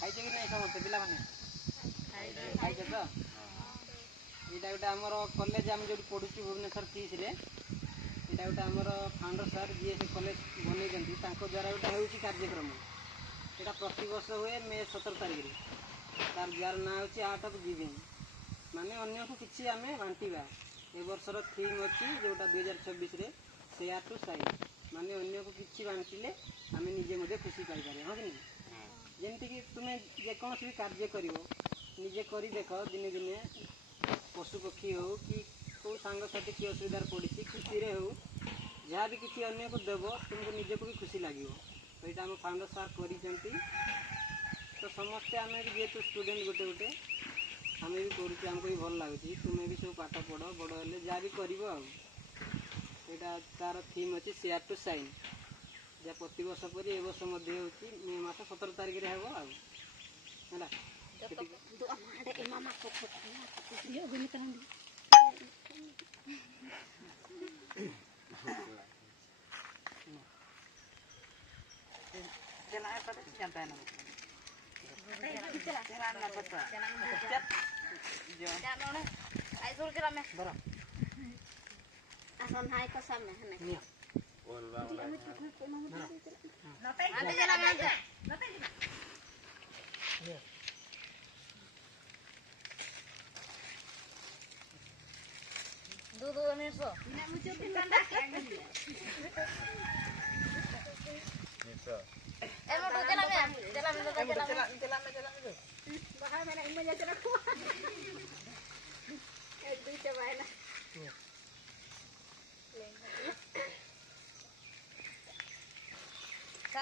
खाइछ कि नहीं समस्ते पिला माने खाइछ तो एटा गोटे आमर कॉलेज आम जो पढ़ुची भुवनेश्वर तीस रे एटा गोटे आमर फाउंडर सर जी से कॉलेज बनै द्वारा गोटे हो कार्यक्रम यहाँ प्रति वर्ष हुए मे 17 तारिख में तार जार ना हूँ आर्ट ऑफ गिविंग माने अन्य को किसी आम बांटा ए वर्षर थीम अच्छी जोटा 2024 रे शेयर टू साइन माने अन्य को किसी बांटिले आम निजे खुशी पाई हाँ कि नहीं जमीक तुम्हें जेकोसी भी कार्य कर निजे कर देख दिने दिने पशु पक्षी हो कि कौ सांगसाथी किए असुविधार पड़ी खुशी हो जहाँ भी किसी अन्य को देव तुमको निजक भी खुशी लगे तो यहाँ आम फाउंडर सार कर तो समस्ते आम जेहतु स्टूडेंट गोटे गोटे आम भी करुँ आमको भी भल लगुच तुम्हें भी सब पाठ पढ़ बड़ हेल्ले जहाँ भी कर तार थीम अच्छी शेयर टू साइन जहाँ प्रत वर्ष पर ए वर्ष मे मास 17 तारिख में हम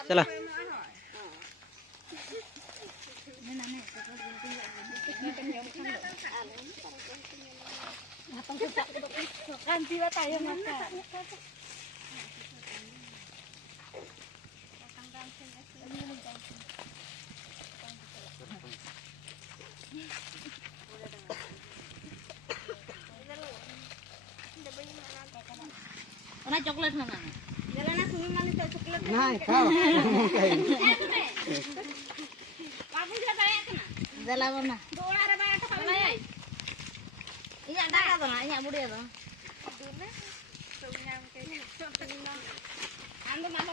चला चॉकलेट ना जलाना सुमी मानी तो चॉकलेट नहीं खाओ बाबू जा बाया ना जलाबो ना दोड़ा रे बाया तो खाना आई इया डाका दो ना इया बुड़िया दो दिने सब नाम के आंदो मानो